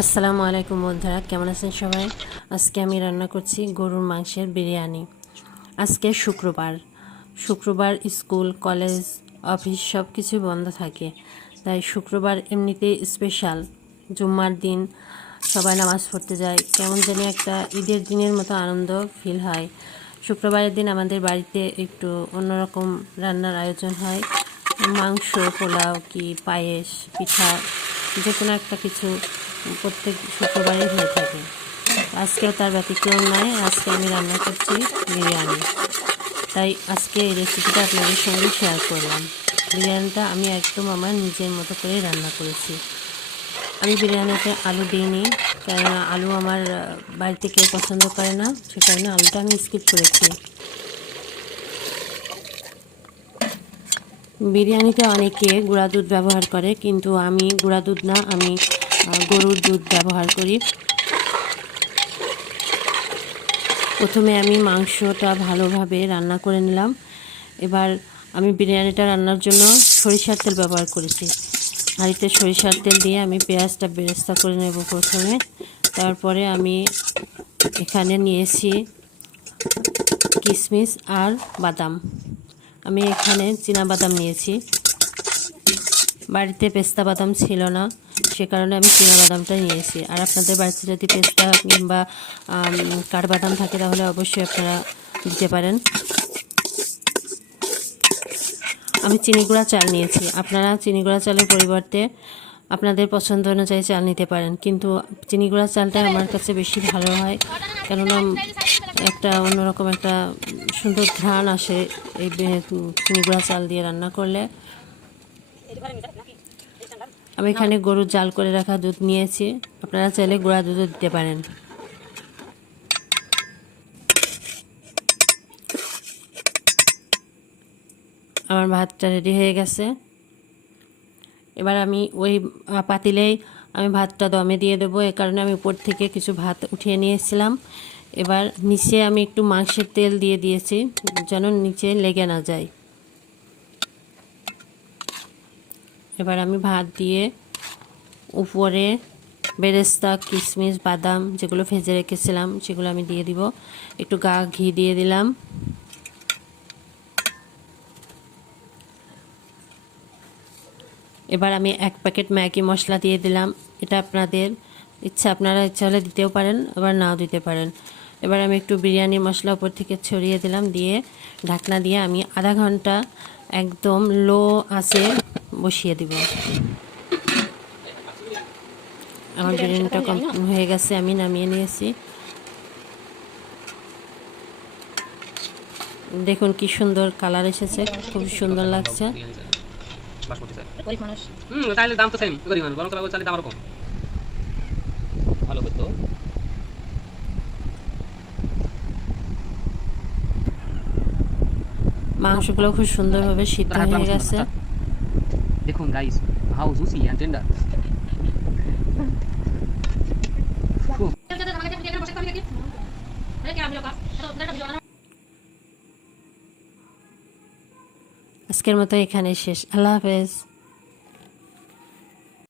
আসসালামু আলাইকুম বন্ধুরা, কেমন আছেন সবাই? আজকে আমি রান্না করছি গরুর মাংসের বিরিয়ানি। আজকে শুক্রবার স্কুল কলেজ অফিস সব কিছু বন্ধ থাকে, তাই শুক্রবার এমনিতে স্পেশাল। জুম্মার দিন সবাই নামাজ পড়তে যায়, কেমন জানি একটা ঈদের দিনের মতো আনন্দ ফিল হয়। শুক্রবারের দিন আমাদের বাড়িতে একটু অন্যরকম রান্নার আয়োজন হয়। মাংস, পোলাও কি পায়েস, পিঠা, যে কোনো একটা কিছু প্রত্যেক শুক্রবারই হয়ে থাকে। আজকেও তার ব্যতিক্রম নয়। আজকে আমি রান্না করছি বিরিয়ানি, তাই আজকে এই রেসিপিটা আপনাদের সঙ্গে শেয়ার করলাম। বিরিয়ানিটা আমি একদম আমার নিজের মতো করে রান্না করেছি। আমি বিরিয়ানিতে আলু দিইনি, কেননা আলু আমার বাড়িতে কেউ পছন্দ করে না, সে কারণে আলুটা আমি স্কিপ করেছি। বিরিয়ানিতে অনেকে গুঁড়া দুধ ব্যবহার করে, কিন্তু আমি গুঁড়া দুধ না, আমি গরুর দুধ ব্যবহার করি। প্রথমে আমি মাংসটা ভালোভাবে রান্না করে নিলাম। এবার আমি বিরিয়ানিটা রান্নার জন্য সরিষার তেল ব্যবহার করেছি। হাঁড়িতে সরিষার তেল দিয়ে আমি পেঁয়াজটা বেরেস্তা করে নেব প্রথমে। তারপরে আমি এখানে নিয়েছি কিশমিশ আর বাদাম। আমি এখানে চীনা বাদাম নিয়েছি, বাড়িতে পেস্তা বাদাম ছিল না, সে কারণে আমি চীনা বাদামটা নিয়েছি। আর আপনাদের বাড়িতে যদি পেস্তা কিংবা কাঠবাদাম থাকে তাহলে অবশ্যই আপনারা দিতে পারেন। আমি চিনি গুঁড়া চাল নিয়েছি। আপনারা চিনি গুঁড়া চালের পরিবর্তে আপনাদের পছন্দ অনুযায়ী চাল নিতে পারেন, কিন্তু চিনি গুঁড়া চালটা আমার কাছে বেশি ভালো হয়, কেননা একটা অন্যরকম একটা সুন্দর ঘ্রাণ আসে এই চিনি গুঁড়া চাল দিয়ে রান্না করলে। আমি এখানে গরুর জাল করে রাখা দুধ নিয়েছি, আপনারা চাইলে গুঁড়া দুধও দিতে পারেন। আমার ভাতটা রেডি হয়ে গেছে। এবার আমি ওই পাতিলেই আমি ভাতটা দমে দিয়ে দেবো, এ কারণে আমি উপর থেকে কিছু ভাত উঠিয়ে নিয়েছিলাম। এবার নিচে আমি একটু মাংসের তেল দিয়ে দিয়েছি, যেন নিচে লেগে না যায়। এবার আমি ভাত দিয়ে উপরে বেরেস্তা, কিশমিশ, বাদাম যেগুলো ভেজে রেখেছিলাম সেগুলো আমি দিয়ে দিব। একটু ঘি দিয়ে দিলাম। এবার আমি 1 প্যাকেট ম্যাগি মশলা দিয়ে দিলাম। এটা আপনাদের ইচ্ছা, আপনারা ইচ্ছা হলে দিতেও পারেন, আবার নাও দিতে পারেন। এবার আমি একটু বিরিয়ানি মশলা উপর থেকে ছড়িয়ে দিলাম, দিয়ে ঢাকনা দিয়ে আমি আধা ঘন্টা একদম লো আঁচে বসিয়ে দিব। আমার বিরিয়ানিটা হয়ে গেছে, আমি নামিয়ে নিয়েছি। দেখুন কি সুন্দর কালার এসেছে, খুব সুন্দর লাগছে। তাহলে দাম তো সেম, গরিব মানুষ বরং চালের দাম আরো কম। ভালো হতো। মাংসগুলো খুব সুন্দরভাবে সিদ্ধ হয়ে গেছে। দেখুন guys, how juicy and tender. আজকের মতো এখানে শেষ। আল্লাহ হাফেজ।